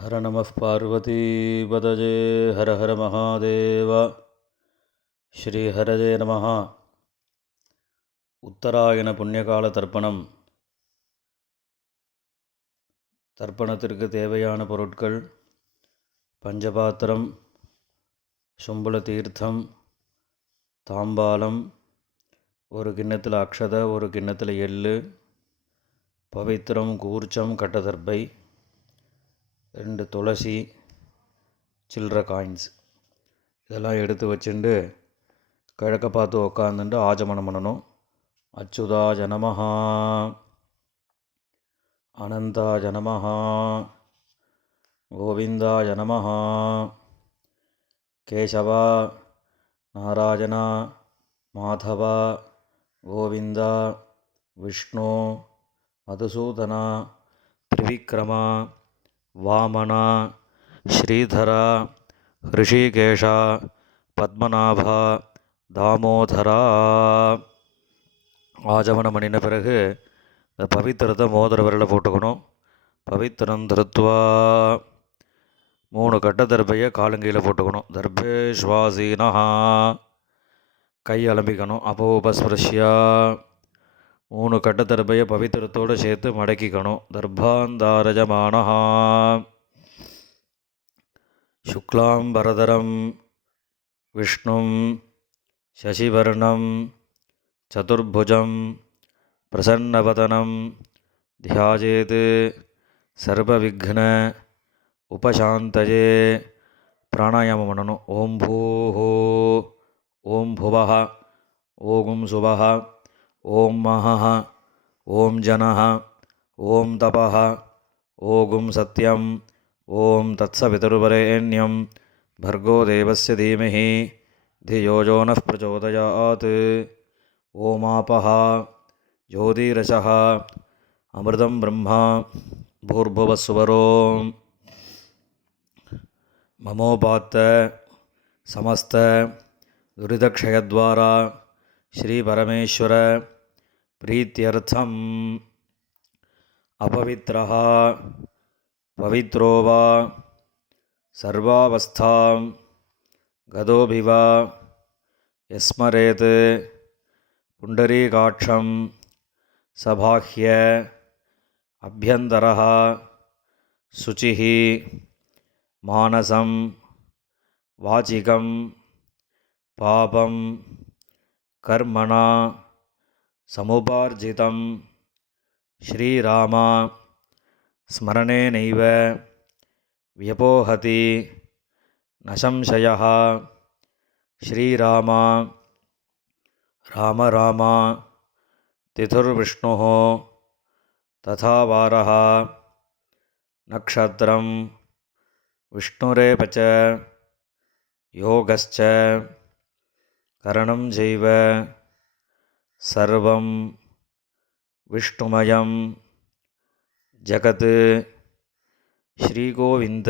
ஹர நம பார்வதீபதஜே ஹர ஹர மகாதேவ. ஸ்ரீ ஹரஜே நம. உத்தராயண புண்ணியகால தர்ப்பணம். தர்ப்பணத்திற்கு தேவையான பொருட்கள்: பஞ்சபாத்திரம், சும்புல தீர்த்தம், தாம்பாலம், ஒரு கிண்ணத்தில் அக்ஷத, ஒரு கிண்ணத்தில் எள்ளு, பவித்திரம், கூர்ச்சம், கட்டதர்பை, 2 துளசி, சில்லற காயின்ஸ். இதெல்லாம் எடுத்து வச்சுட்டு கிழக்க பார்த்து உக்காந்துட்டு ஆஜமனம் பண்ணணும். அச்சுதாய நமஹ, அனந்தாய நமஹ, கோவிந்தாய நமஹ, கேசவா, நாராயணா, மாதவா, கோவிந்தா, விஷ்ணு, மதுசூதனா, திரிவிக்ரமா, வாமனா, ஸ்ரீதரா, ரிஷிகேஷா, பத்மநாபா, தாமோதரா. ஆஜமனம் பண்ணின பிறகு இந்த பவித்திரத்தை மோதிர விரலில் போட்டுக்கணும். பவித்திரம் திருத்வா, 3 கட்ட தர்பையை காலங்கையில் போட்டுக்கணும். தர்பே ஸ்வாசீனா, கை அலம்பிக்கணும். அப்போபஸ்பிருஷ்யா, 3 கட்ட தர்பையை பவித்திரத்தோடு சேர்த்து மடக்கிக்கணும். தர்பாந்தாரஜமானா, சுக்லாம் பரதரம் விஷ்ணும் சசிவர்ணம் சதுர்புஜம் பிரசன்னவதனம் தியாஜேத் சர்வவிக்ன உபசாந்தயே. பிராணாயாமம் பண்ணணும். ஓம் பூஹோ, ஓம் புவஹ, ஓம் சுவஹ, ஓம் மஹஹ, ஓம் ஜனஹ, ஓம் தபஹ, ஓம் சத்யம், ஓம் தத்சவிதுர்வரேண்யம் भर्गो देवस्य धीमहि धियो यो नः प्रचोदयात्. ओमापः ज्योतिरसः अमृतं ब्रह्मा भूर्भुवस्सुवरो. ममोपात्त समस्त दुरितक्षयद्वारा श्रीपरमेश्वर प्रीत्यर्थम् अपवित्रः पवित्रो वा सर्वावस्थां गदोभिवा यस्मरेत् पुण्डरीकाक्षं सबाह्य अभ्यन्तरः शुचिः मानसं वाचिकं पापं कर्मणा समुपार्जितं श्रीराम स्मरणेनैव व्यपोहति न संशयः. श्रीराम राम राम तिथुर्विष्णुः तथा वारः नक्षत्रं विष्णुरेव च योगश्च करणं चैव सर्वं विष्णुमयं जगत्. श्रीगोविन्द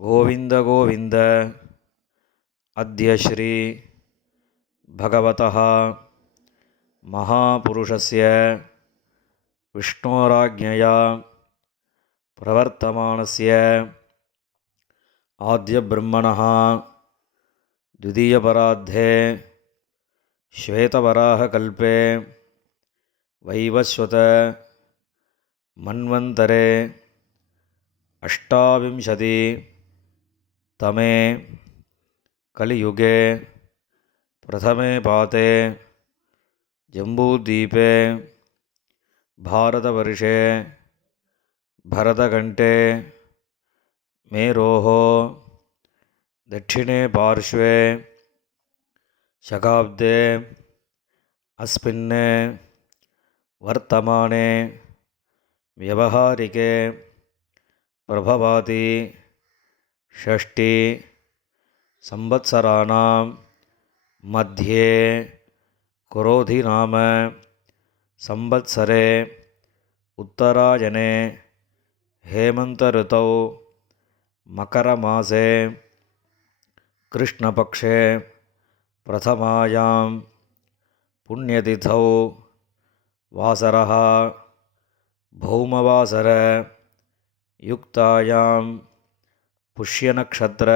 गोविन्द गोविन्द. अद्य श्री भगवतः महापुरुषस्य विष्णोराज्ञया प्रवर्तमानस्य आद्यब्रह्मणः द्वितीयपरार्धे श्वेतवराहकल्पे वैवस्वत मन्वन्तरे 28 तमे कलियुगे प्रथमे पाते जम्बूद्वीपे भारतवर्षे भरतकण्ठे मेरोः दक्षिणे पार्श्वे शकाब्दे अस्मिन् वर्तमाने व्यवहारिके प्रभवाति षष्ठी संवत्सराणां मध्ये कुरोधि नाम संवत्सरे उत्तरायणे हेमंत ऋतौ मकरमासे कृष्णपक्षे प्रथमायां पुण्यतिथौ वासरः भौमवासर யுக்தாயாம் புஷ்யநக்ஷத்ர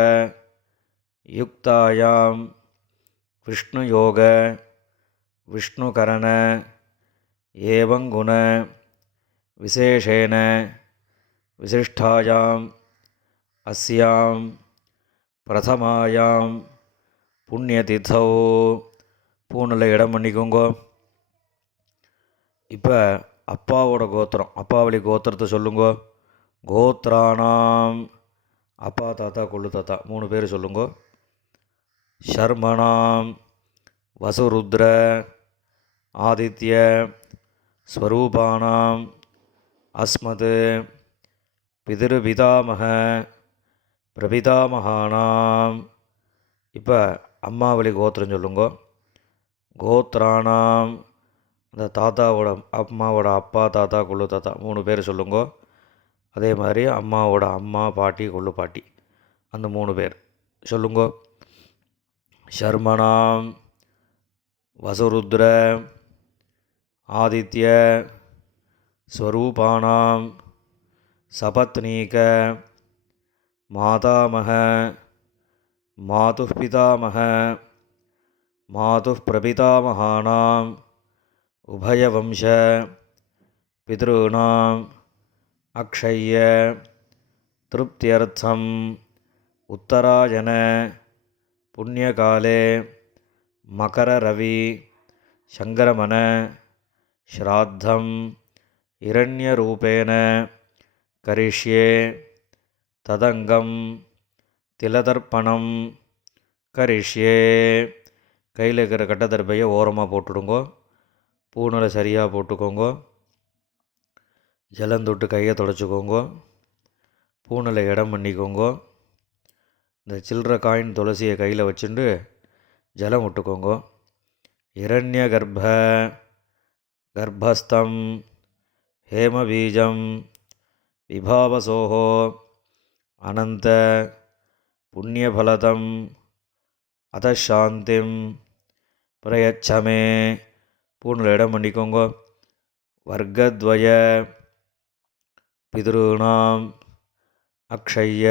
யுக்தாயாம் விஷ்ணுயோக விஷ்ணுகரண ஏவங்குண விசேஷேன விசிஷ்டாயாம் அஸ்யாம் பிரதமாயாம் புண்ணியதிதௌ பூனில் இடம் பண்ணிக்கோங்கோ. இப்போ அப்பாவோட கோத்திரம், அப்பாவளி கோத்திரத்தை சொல்லுங்கோ. கோத்ராணாம் அப்பா தாத்தா கொள்ளு தாத்தா 3 பேர் சொல்லுங்கோ. ஷர்மணாம் வசுருத்ர ஆதித்ய ஸ்வரூபானாம் அஸ்மத் பிதிருபிதாமக பிரபிதாமகானாம். இப்போ அம்மாவளி கோத்திரம் சொல்லுங்கோ. கோத்ராணாம் அந்த தாத்தாவோட அம்மாவோட அப்பா தாத்தா கொள்ளு தாத்தா 3 பேர் சொல்லுங்கோ. அதே மாதிரி அம்மாவோட அம்மா பாட்டி கொள்ளு பாட்டி அந்த 3 பேர் சொல்லுங்கோ. ஷர்மணாம் வசுருத்ர ஆதித்ய ஸ்வரூபானாம் சபத்னீக மாதாமக மாதுः பிதாமக மாதுः பிரபிதாமகானாம் உபயவம்ச பித்ருணாம் அக்ஷய்ய திருப்தியர்த்தம் உத்தராயண புண்ணியகாலே மகர ரவி சங்கரமன ஸ்ராத்தம் இரண்யரூபேண கரிஷ்யே ததங்கம் திலதர்ப்பணம் கரிஷ்யே. கையில் இருக்கிற கட்டத்தர்பையை ஓரமாக போட்டுடுங்கோ. பூனலை சரியாக போட்டுக்கோங்க. ஜலந்தொட்டு கையை தொடச்சிக்கோங்க. பூனலை இடம் பண்ணிக்கோங்க. இந்த சில்லற காயின் துளசியை கையில் வச்சுட்டு ஜலம் விட்டுக்கோங்க. இரண்ய கர்ப்பஸ்தம் ஹேமபீஜம் விபாவசோஹோ அனந்த புண்ணியபலதம் அதசாந்திம் பிரயச்சமே. பூனில் இடம் பண்ணிக்கோங்க. வர்க்கத்வய பித்ருணாம் அக்ஷய்ய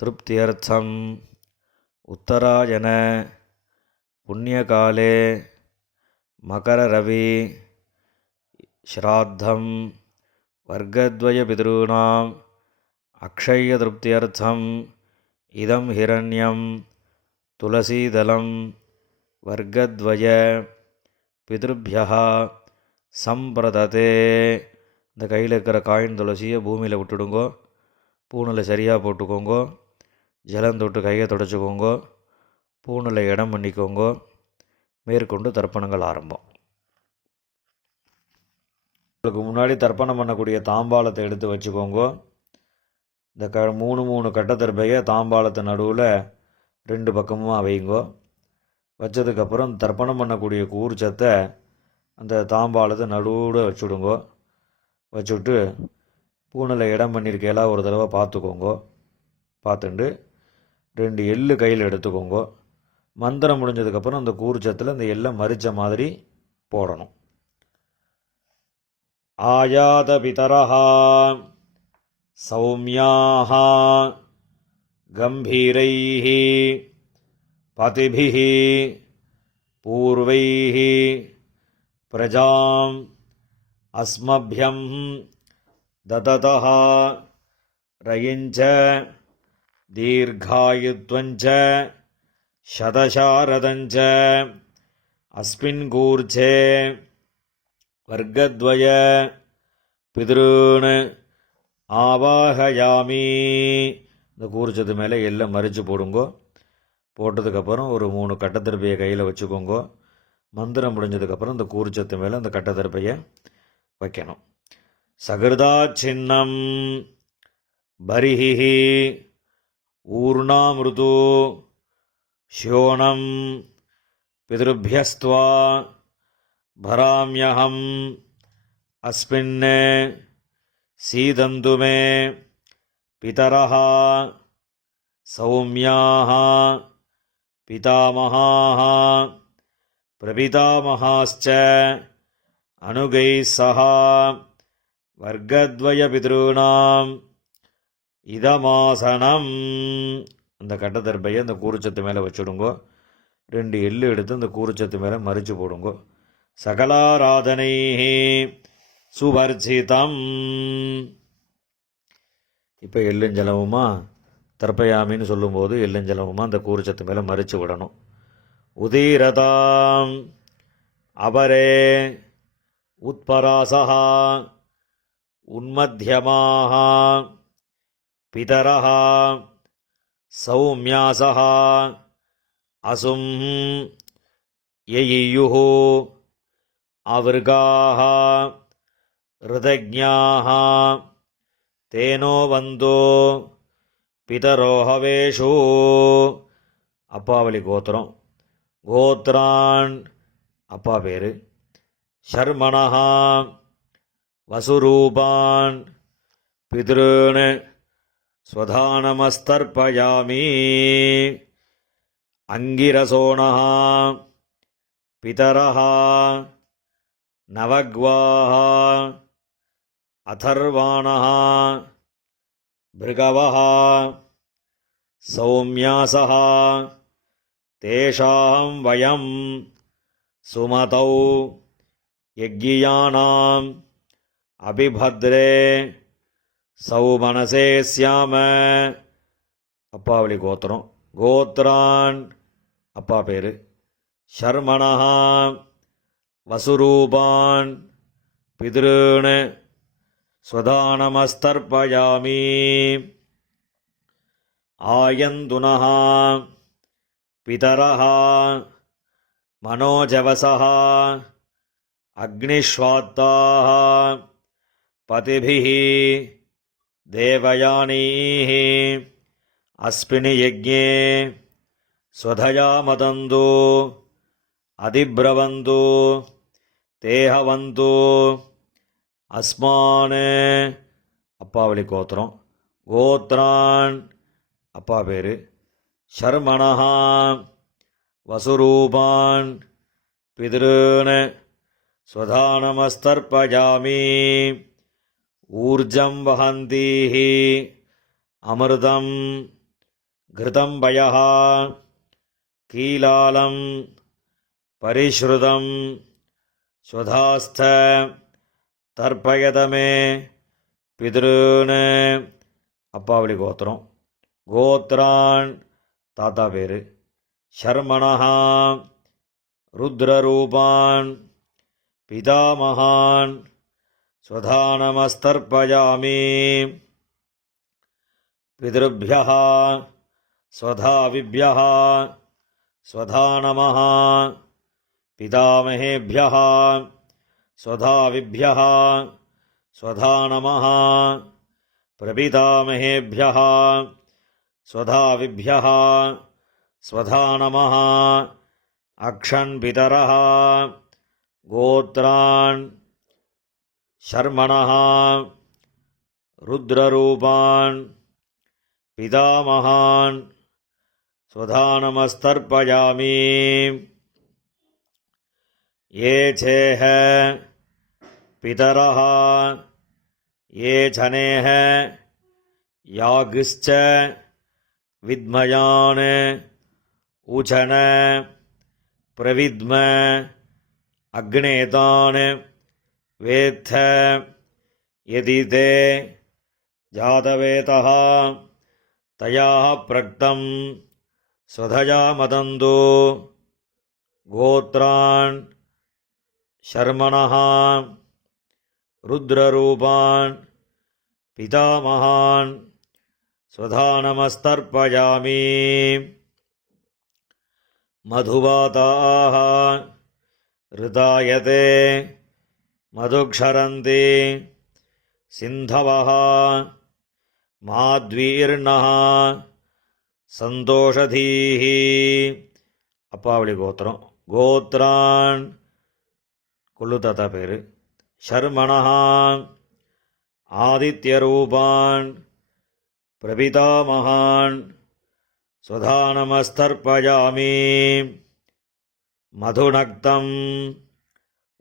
திருப்தியர்த்தம் உத்தராயண புண்ணியகாலே மகர ரவி ஸ்ராத்தம் வர்க்கத்வய பித்ருணாம் அக்ஷய்ய திருப்தியர்த்தம் இதம் ஹிரண்யம் துளசீதலம் வர்க்கத்வய பித்ருப்யஹ சம்பிரததே. இந்த கையில் இருக்கிற காயின் துளசியை பூமியில் விட்டுடுங்கோ. பூனில் சரியாக போட்டுக்கோங்கோ. ஜலந்தொட்டு கையை தொடச்சிக்கோங்கோ. பூனில் இடம் பண்ணிக்கோங்கோ. மேற்கொண்டு தர்ப்பணங்கள் ஆரம்பம். உங்களுக்கு முன்னாடி தர்ப்பணம் பண்ணக்கூடிய தாம்பாளத்தை எடுத்து வச்சுக்கோங்கோ. இந்த 3 கட்டத்தர்பையை தாம்பாளத்து நடுவில் 2 பக்கமும் வைங்கோ. வச்சதுக்கப்புறம் தர்ப்பணம் பண்ணக்கூடிய கூர்ச்சத்தை அந்த தாம்பாளத்தை நடுவில் வச்சுடுங்கோ. வச்சுட்டு பூனில் இடம் பண்ணியிருக்கையெல்லாம் ஒரு தடவை பார்த்துக்கோங்கோ. பார்த்துட்டு 2 எள்ளு கையில் எடுத்துக்கோங்கோ. மந்திரம் முடிஞ்சதுக்கப்புறம் அந்த கூர்ச்சத்தில் அந்த எள்ளை மறித்த மாதிரி போடணும். ஆயாத பிதரஹா சௌமியாக கம்பீரைः பதிபிः பூர்வைः பிரஜாம் அஸ்மப்யம் தததः ரயிஞ்ச தீர்காயுத்வஞ்ச சதசாரதஞ்ச அஸ்மின் கூர்ச்சே வர்க்கத்வய பித்ருன் ஆவாஹயாமி. இந்த கூர்ச்சத்து மேலே எல்லாம் மறித்து போடுங்கோ. போட்டதுக்கப்புறம் ஒரு 3 கட்டத்தர்பையை கையில் வச்சுக்கோங்கோ. மந்திரம் முடிஞ்சதுக்கப்புறம் இந்த கூர்ச்சத்து மேலே அந்த கட்டத்தர்பையை வைக்கணும். சகிருதா சின்னம் பரிஹி ஊர்ணாமிருது ஷோணம் பித்ருப்யஸ்த்வா பராம்யஹம் அஸ்மின் சீதந்து மே பிதரஹ சௌமியாஹ பிதாமஹாஹ பிரபிதாமஹாஸ்ச அனுகைः சஹ வர்க்கத்வய பித்ருணாம் இதமாசனம். அந்த கட்டத்தர்பையை அந்த கூறுச்சத்து மேலே வச்சுடுங்கோ. 2 எள்ளு எடுத்து அந்த கூறுச்சத்து மேலே மறித்து போடுங்கோ. சகலாராதனை சுவர்ச்சிதம். இப்போ எள்ளுஞ்சலமுமா தர்ப்பயாமின்னு சொல்லும்போது எள்ளுஞ்சலமுமா அந்த கூறுச்சத்து மேலே மறித்து விடணும். உதீரதாம் அபரே உத்பராசஹ உன்மத்யமாக பிதரஹ சௌமியாசஹ அசும் யயியுः அவர்காः ருதஜ்ஞாः தேனோ வந்தோ பிதரோஹவேஷு. அப்பாவளி கோத்திரம். கோத்ரான் அப்பா பேர். ஷர்மணஹ வசுரூபான் பித்ருன் ஸ்வதானமஸ்தர்ப்பயாமி. அங்கிரசோணஹ பிதரஹ நவக்வாஹ அதர்வாணஹ பிருகவஹ சௌமியாசஹ தேஷாம் வயம் சுமதௌ யஜ்ஞியானாம் அபிபத்ரே சௌமனசே ஸ்யாம. அப்பாவளி கோத்திரம். கோத்ரான் அப்பா பேர். ஷர்மணஹ வசுரூபான் பித்ருன் ஸ்வதானமஸ்தர்ப்பயாமி. ஆயந்துனஹ பிதரஹ மனோஜவசஹ அக்னிஷ்வாத்தாஹ பதிபிஹ தேவயானீஹ அஸ்மின் யஜ்ஞே ஸ்வதயா மதந்து அதிப்ரவந்து தேஹவந்து அஸ்மான். அப்பாவளி கோத்திரம். கோத்ரான் அப்பா பேர். ஷர்மணஹ வசுரூபான் பித்ருன் ஸ்வதானமஸ்தர்ப்பயாமி. ஊர்ஜம் வஹந்தீஹ அமிர்தம் கிருதம் வயஹ கீலாலம் பரிஷ்ருதம் ஸ்வதாஸ்த தர்ப்பயதமே பித்ருன். அப்பாவளி கோத்திரம். கோத்ரான் தாத்தா பேர். ஷர்மணஹ ருத்ரரூபான் பிதாமகான் ஸ்வதானமஸ்தர்ப்பயாமி. பித்ருभ्यः ஸ்வதாவிभ्यः ஸ்வதானமः பிதாமகேभ्यः ஸ்வதாவிभ्यः ஸ்வதானமः பிரபிதாமகேभ्यः ஸ்வதாவிभ्यः ஸ்வதானமः அக்ஷன் பிதரः. கோத்ரான் ஷர்மணஹ ருத்ரரூபான் பிதாமகான் ஸ்வதானமஸ்தர்ப்பயாமி. ये चेह पितरः ये जनेह यागिश्च विद्मयान् उचन प्रविद्म अग्नेतान् वेत्थ यदि ते जातवेतः तयाः प्रक्तं स्वधया मदन्तु. गोत्रान् ஷர்மணஹ ருத்ரரூபான் பிதாமகான் ஸ்வதானமஸ்தர்ப்பயாமி. மதுவாதாः ரிதாயதே மதுக்ஷரந்தி சிந்தவः மாத்வீர்ணः சந்தோஷதீः. அப்பாவளி கோத்திரம். கோத்ரான் கொள்ளு தாத்தா பேர். ஷர்மணஹ ஆதித்யரூபான் பிரபிதாமகான் ஸ்வதானமஸ்தர்ப்பயாமி. மதுநக்தம்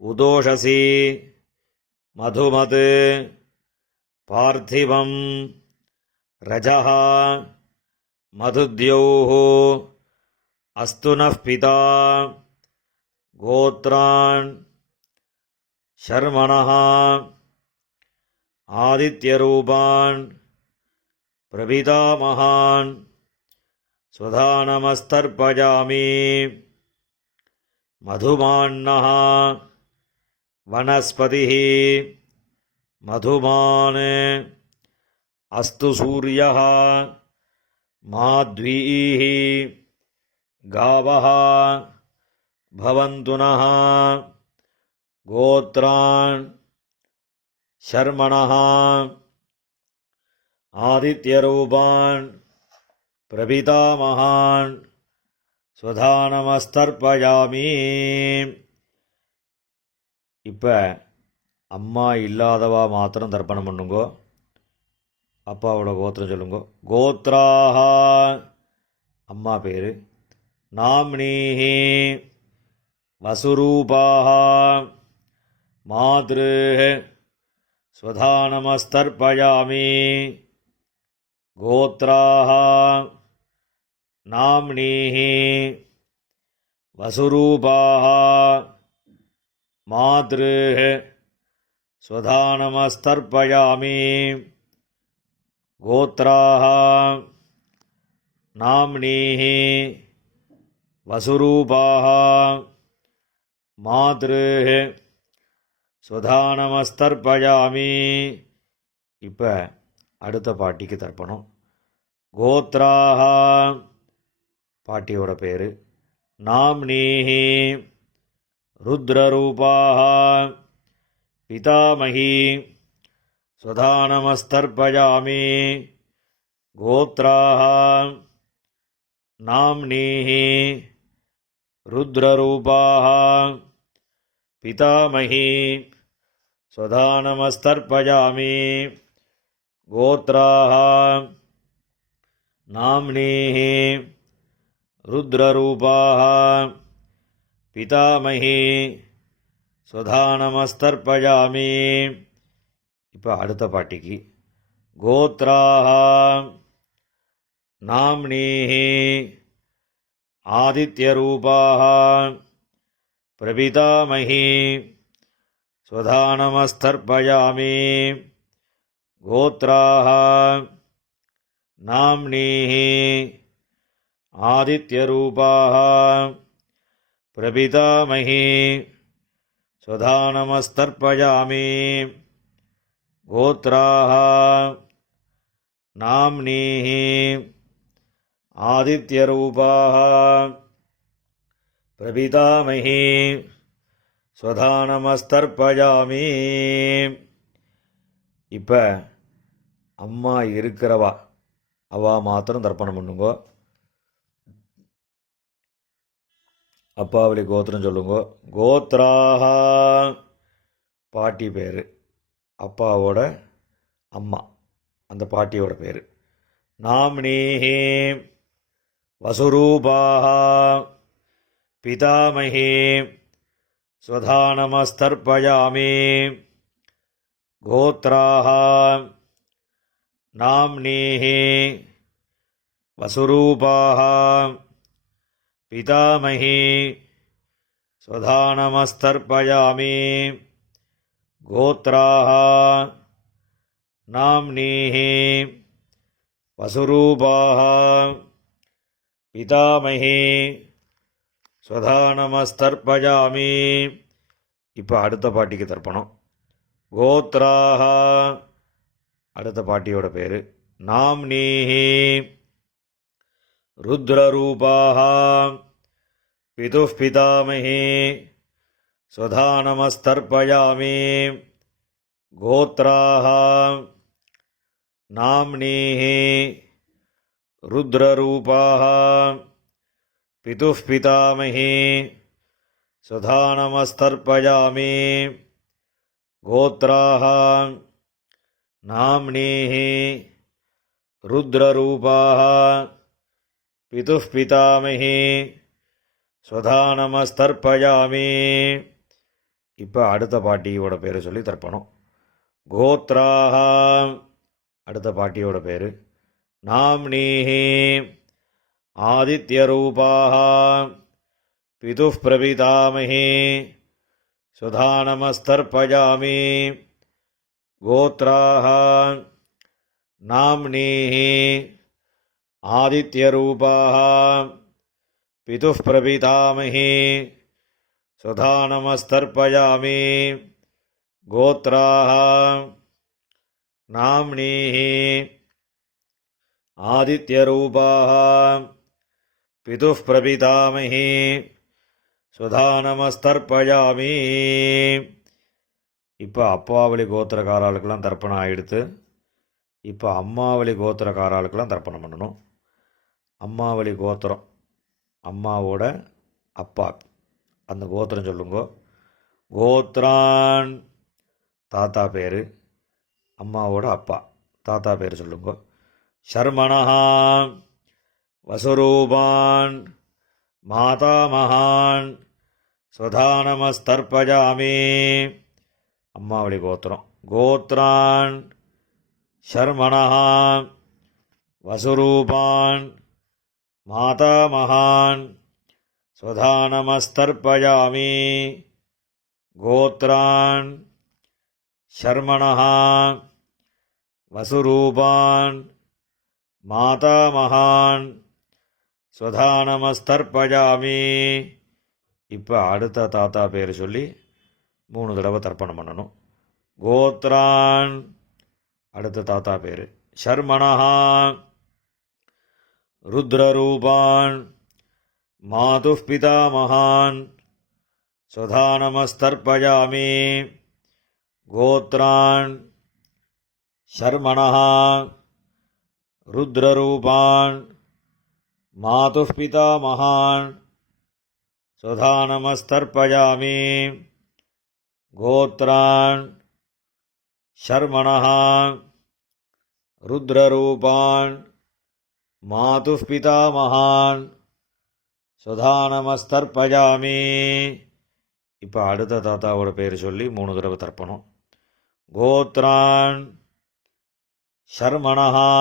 உதோஷசி மதுமத் பார்த்திவம் ரஜஹ மதுத்யோः அஸ்து நः பிதா கோத்ரான் ஷர்மணः ஆதித்யரூபான் பிரபிதாமகான் சுதாநமஸ்தர்ப்பயாமி மதுமான்னः வனஸ்பதிः மதுமான் அஸ்து சூரியः மாத்வீः காவः பவந்து நः கோத்ரான் ஷர்மணः ஆதித்யரூபான் பிரபிதாமகான் சுதாநமஸ்தர்ப்பயாமி. இப்போ அம்மா இல்லாதவா மாத்திரம் தர்ப்பணம் பண்ணுங்கோ. அப்பாவோட கோத்திரம் சொல்லுங்கோ. கோத்ராஹ அம்மா பேர். நாம்னீஹி வசுரூபாஹ மாத்ரு ஸ்வதாநமஸ்தர்ப்பயாமி. கோத்ராஹ நாம்னீஹி வசுரூபாஹ மாத்ரு ஸ்வதாநமஸ்தர்ப்பயாமி. கோத்ராஹ நாம்னீஹி வசுரூபாஹ மாத்ரு ஸ்வதாநமஸ்தர்ப்பயாமி. இப்போ அடுத்த பாட்டிக்கு தர்ப்பணம். கோத்ராஹ பாட்டியோட பேர். நாம்னீஹி ருத்ரரூபாஹ பிதாமகி ஸ்வதாநமஸ்தர்ப்பயாமி. கோத்ராஹ நாம்னீஹி ருத்ரரூபாஹ பிதாமகி ஸ்வதாநமஸ்தர்ப்பயாமி. கோத்ராஹ நாம்னீஹி ருத்ரரூபாஹ பிதாமகி ஸ்வதாநமஸ்தர்ப்பயாமி. இப்போ அடுத்த பாட்டிக்கு. கோத்ராஹ நாம்னீஹி ஆதித்யரூபாஹ பிரபிதாமகி ஸ்வதாநமஸ்தர்ப்பயாமி. கோத்ராஹ நாம்னீஹி ஆதித்யரூபாஹ பிரபிதாமகி ஸ்வதாநமஸ்தர்ப்பயாமி. கோத்ராஹ நாம்னீஹி ஆதித்யரூபாஹ பிரபிதாமகி ஸ்வதாநமஸ்தர்ப்பயாமி. இப்போ அம்மா இருக்கிறவா அவா மாத்திரம் தர்ப்பணம் பண்ணுங்கோ. அப்பாவளி கோத்திரம் சொல்லுங்கோ. கோத்ராஹ பாட்டி பேர். அப்பாவோட அம்மா அந்த பாட்டியோட பேர். நாம்னீஹி வசுரூபாஹ பிதாமகி ஸ்வதாநமஸ்தர்ப்பயாமி. கோத்ராஹ நாம்னீஹி வசுரூபாஹ பிதாமகி ஸ்வதாநமஸ்தர்ப்பயாமி. கோத்ராஹ நாம்னீஹி வசுரூபாஹ பிதாமகி ஸ்வதாநமஸ்தர்ப்பயாமி. இப்போ அடுத்த பாட்டிக்கு தர்ப்பணம். கோத்ராஹ அடுத்த பாட்டியோட பேர். நாம்னீஹி ருத்ரரூபாஹ பிதுः பிதாமகி ஸ்வதாநமஸ்தர்ப்பயாமி. கோத்ராஹ நாம்னீஹி ருத்ரரூபாஹ பிதுः பிதாமகி ஸ்வதாநமஸ்தர்ப்பயாமி. கோத்ராஹ நாம்னீஹி ருத்ரரூபாஹ பிதுः பிதாமகி ஸ்வதாநமஸ்தர்ப்பயாமி. இப்போ அடுத்த பாட்டியோட பேரை சொல்லி தர்ப்பணம். கோத்ராஹ அடுத்த பாட்டியோட பேர். நாம்னீஹி ஆதித்யரூபாஹ பிதுः பிரபிதாமஹி சுதா நமஸ்தர்ப்பயாமி. கோத்ராஹ நாம்னீஹி ஆதித்யரூபாஹ பிதுः பிரபிதாமஹி சுதா நமஸ்தர்ப்பயாமி. கோத்ராஹ நாம்னீஹி ஆதித்யரூபாஹ பிதுः பிரபிதாமஹி சுதா நமஸ்தர்ப்பயாமி. இப்போ அப்பாவளி கோத்திரக்காராளுக்கெல்லாம் தர்ப்பணம் ஆகிடுத்து. இப்போ அம்மாவளி கோத்திரக்காராளுக்கெல்லாம் தர்ப்பணம் பண்ணணும். அம்மாவளி கோத்திரம், அம்மாவோட அப்பா, அந்த கோத்திரம் சொல்லுங்க. கோத்ரான் தாத்தா பேர், அம்மாவோட அப்பா தாத்தா பேர் சொல்லுங்க. ஷர்மணஹா வசுரூபான் மாதாமகான் சுதா நமஸ்தர்ப்பயாமி. அம்மாவளி கோத்திரம். கோத்ரான் ஷர்மணஹா வசுரூபான் மாதாமகான் சுதா நமஸ்தர்ப்பயாமி. கோத்ரான் ஷர்மணஹா வசுரூபான் மாதாமகான் சுதா நமஸ்தர்ப்பயாமி. இப்போ அடுத்த தாத்தா பேர் சொல்லி 3 தடவை தர்ப்பணம் பண்ணணும். கோத்ரான் அடுத்த தாத்தா பேர். ஷர்மணஹா ருத்ரரூபான் மாதுः பிதாமகான் சுதா நமஸ்தர்ப்பயாமி. கோத்ரான் ஷர்மணஹா ருத்ரரூபான் மாதுः பிதாமகான் சுதா நமஸ்தர்ப்பயாமி. கோத்ரான் ஷர்மணஹா ருத்ரரூபான் மாதுः பிதாமகான் சுதா நமஸ்தர்ப்பயாமி. இப்போ அடுத்த தாத்தாவோட பேர் சொல்லி 3 தடவை தர்ப்பணம். கோத்ரான் ஷர்மணஹா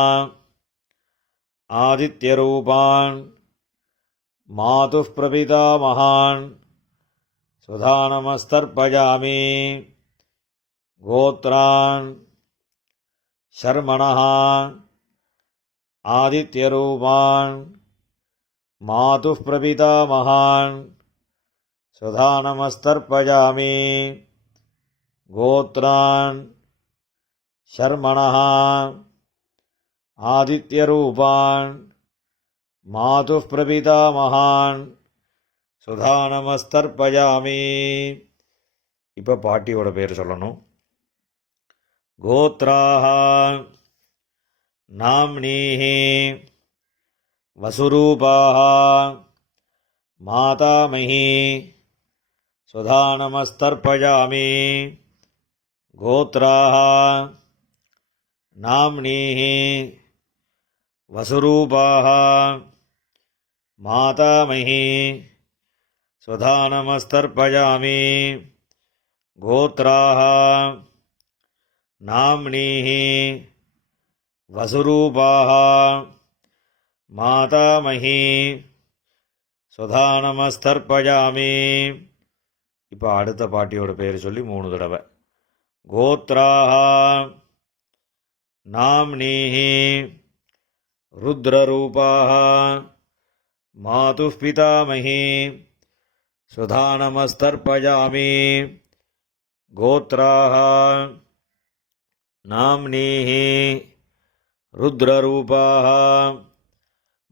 ஆதித்யரூபான் மாதுः பிரபிதாமகான் சுதா நமஸ்தர்ப்பயாமி. கோத்ரான் ஷர்மணஹா ஆதித்யரூபான் மாதுः பிரபிதாமகான் சுதா நமஸ்தர்ப்பயாமி. கோத்ரான் ஷர்மணஹா ஆதித்யரூபான் மாதுः பிரபிதாமகான் சுதா நமஸ்தர்ப்பயாமி. இப்போ பாட்டியோட பேர் சொல்லணும். கோத்ராஹ நாம்னீஹி வசுரூபாஹ மாதாமஹி சுதா நமஸ்தர்ப்பயாமி. கோத்ராஹ நாம்னீஹி வசுரூபாஹ மாதாமஹி சுதா நமஸ்தர்ப்பயாமி. கோத்ராஹ நாம்னீஹி வசுரூபாஹ மாதாமஹி சுதா நமஸ்தர்ப்பயாமி. இப்போ அடுத்த பாட்டியோட பேர் சொல்லி 3 தடவை. கோத்ராஹ நாம்னீஹி ருத்ரரூபாஹ மாதுः பிதாமஹி சுதா நமஸ்தர்ப்பயாமி. கோத்ராஹ நாம்னீஹி ருத்ரரூபாஹ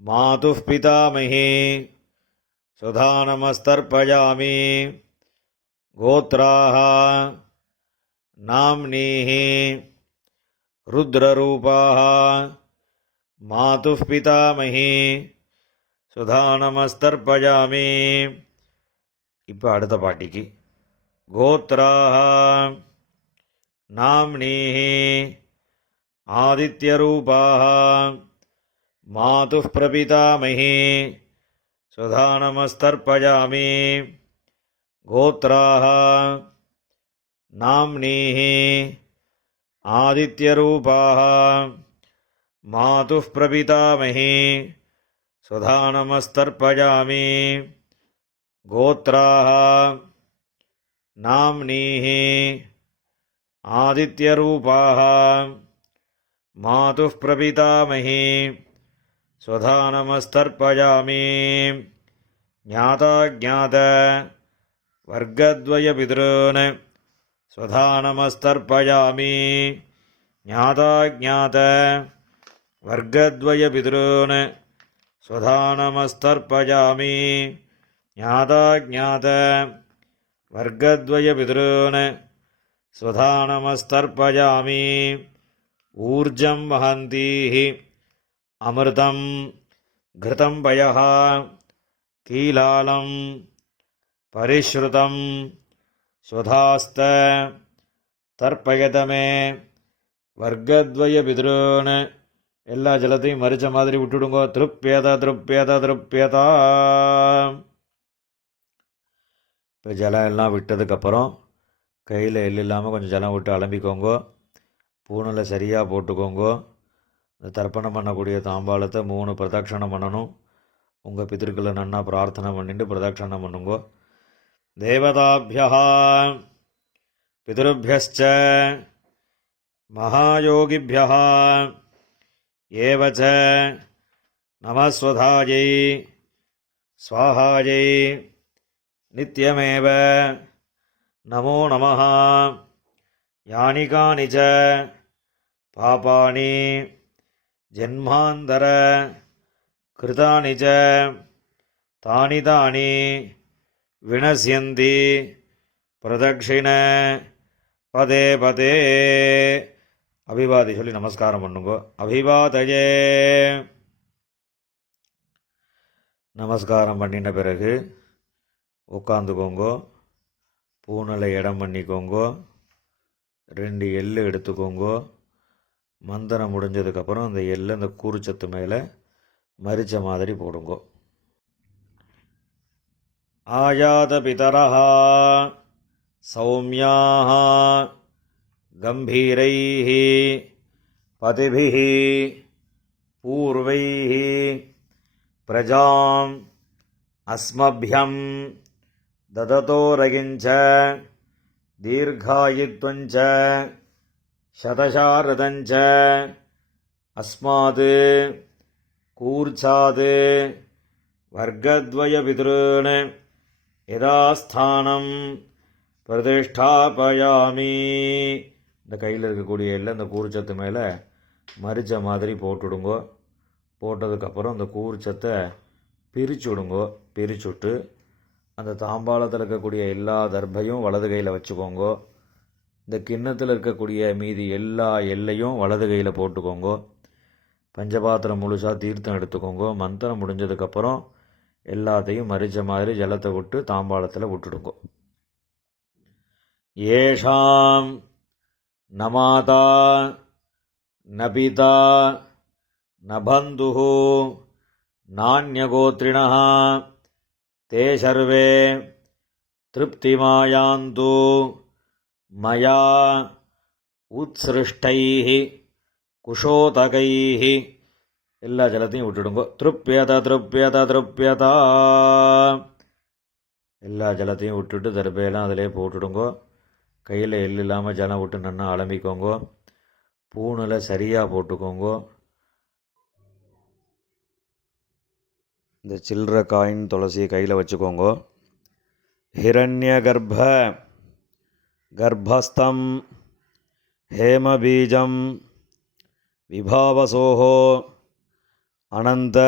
மாதுः பிதாமஹி சுதா நமஸ்தர்ப்பயாமி. கோத்ராஹ நாம்னீஹி ருத்ரரூபாஹ மாதுः பிதாமஹி சுதா நமஸ்தர்ப்பயாமி. இப்போ அடுத்த பாட்டிக்கு. கோத்ராஹ நாம்னீஹி ஆதித்யரூபாஹ மாதுः பிரபிதாமஹி சுதா நமஸ்தர்ப்பயாமி. கோத்ராஹ நாம்னீஹி ஆதித்யரூபாः மாதுः பிரபிதாமஹி சுதா நமஸ்தர்ப்பயாமி கோத்ராः நாம்னீः ஆதித்யரூபாः மாதுः பிரபிதாமஹி சுதா நமஸ்தர்ப்பயாமி ஞாதாஜ்ஞாத வர்க்கத்வய பித்ருன் சுதா நமஸ்தர்ப்பயாமி ஞாதாஜ்ஞாத வர்க்கத்வய பித்ருன் சுதா நமஸ்தர்ப்பயாமி ஞாதாஜ்ஞாத வர்க்கத்வய பித்ருன் சுதா நமஸ்தர்ப்பயாமி ஊர்ஜம் வஹந்தீஹி அமிர்தம் கிருதம் பயः கீலாலம் பரிஷ்ருதம் சுதாஸ்த தர்ப்பயதமே வர்க்கத்வய பித்ருன். எல்லா ஜலத்தையும் மறிச்ச மாதிரி விட்டுடுங்கோ. திருப்யத திருப்யத திருப்யதா. இப்போ ஜலம் எல்லாம் விட்டதுக்கப்புறம் கையில் எள் இல்லாமல் கொஞ்சம் ஜலம் விட்டு அலம்பிக்கோங்கோ. பூணில் சரியாக போட்டுக்கோங்கோ. இந்த தர்ப்பணம் பண்ணக்கூடிய தாம்பாளத்தை 3 பிரதட்சணம் பண்ணணும். உங்கள் பித்திருக்களை நன்னா பிரார்த்தனை பண்ணிட்டு பிரதட்சணம் பண்ணுங்கோ. தேவதாபியா பிதருபியஸ்ச மகாயோகிபியா ஏவச நமஸ்வதாயை ஸ்வாஹாயை நித்யமேவ நமோ நமः. யானி கானி ச பாபானி ஜன்மாந்தர கிருதானி ச தானி தானி வினஸ்யந்தி பிரதக்ஷிண பதே பதே. அபிவாதி சொல்லி நமஸ்காரம் பண்ணுங்கோ. அபிவாதயே. நமஸ்காரம் பண்ணின பிறகு உட்காந்துக்கோங்கோ. பூனலை இடம் பண்ணிக்கோங்கோ. 2 எள்ளு எடுத்துக்கோங்கோ. மந்திரம் முடிஞ்சதுக்கப்புறம் அந்த எள்ளு அந்த கூறுச்சத்து மேலே மரிச்ச மாதிரி போடுங்கோ. ஆயாத பிதரஹ சௌமியாஹ கம்பீரைஹ பதிபிஹ பூர்வைஹ பிரஜாம் அஸ்மப்யம் தததோரகிஞ்ச தீர்காயுத்வஞ்ச சதசாரதஞ்ச அஸ்மாத் கூர்ச்சாத் வர்க்கத்வய பித்ருன் யதாஸ்தானம் பிரதிஷ்டாபயாமி. இந்த கையில் இருக்கக்கூடிய எல்லாம் இந்த கூர்ச்சத்து மேலே மரிச்ச மாதிரி போட்டுடுங்கோ. போட்டதுக்கப்புறம் அந்த கூர்ச்சத்தை பிரித்து விடுங்கோ. பிரிச்சுட்டு அந்த தாம்பாளத்தில் இருக்கக்கூடிய எல்லா தர்பையும் வலது கையில் வச்சுக்கோங்கோ. இந்த கிண்ணத்தில் இருக்கக்கூடிய மீதி எல்லா எல்லையும் வலது கையில் போட்டுக்கோங்கோ. பஞ்சபாத்திரம் முழுசாக தீர்த்தம் எடுத்துக்கோங்கோ. மந்திரம் முடிஞ்சதுக்கப்புறம் எல்லாத்தையும் மரிச்ச மாதிரி ஜலத்தை விட்டு தாம்பாளத்தில் விட்டுடுங்கோ. ஏஷாம் நமாதா நபிதா நபந்துஹு நான்யகோத்ரிணः தே சர்வே திருப்திமாயாந்து மயா உத்ஸ்ருஷ்டைः குஷோதகைः. எல்லா ஜலத்தையும் விட்டுடுங்கோ. திருப்யத திருப்யத திருப்யதா. எல்லா ஜலத்தையும் விட்டுட்டு தர்பையெல்லாம் அதிலே போட்டுடுங்கோ. கையில் எள் இல்லாமல் ஜலம் விட்டு நன்னா அலம்பிக்கோங்கோ. பூணில் சரியாக போட்டுக்கோங்கோ. இந்த சில்லற காயின் துளசியை கையில் வச்சுக்கோங்கோ. ஹிரண்ய கர்ப்பஸ்தம் ஹேமபீஜம் விபாவசோஹோ அனந்த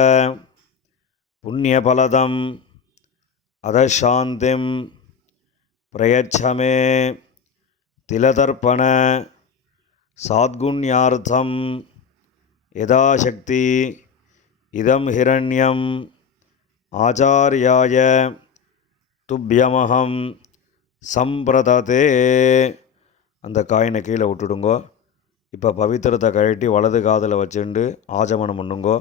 புண்ணியபலதம் அதசாந்திம் பிரயச்சமே திலதர்ப்பண சாத்குண்யார்த்தம் யதாசக்தி இதம் ஹிரண்யம் ஆச்சார்யாய துப்யமஹம் சம்பிரததே. அந்த காயினை கீழே விட்டுடுங்கோ. இப்போ பவித்திரத்தை கழட்டி வலது காதில் வச்சுண்டு ஆஜமனம் பண்ணுங்கோ.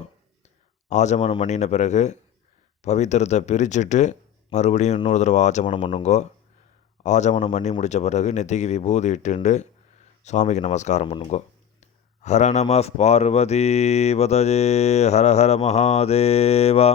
ஆஜமனம் பண்ணின பிறகு பவித்திரத்தை பிரிச்சுட்டு மறுபடியும் இன்னொரு தடவை ஆச்சமனம் பண்ணுங்கோ. ஆச்சமனம் பண்ணி முடித்த பிறகு நெத்திக்கு விபூதி இட்டுண்டு சுவாமிக்கு நமஸ்காரம் பண்ணுங்கோ. ஹர நம பார்வதி பதஜே ஹர ஹர மகாதேவா.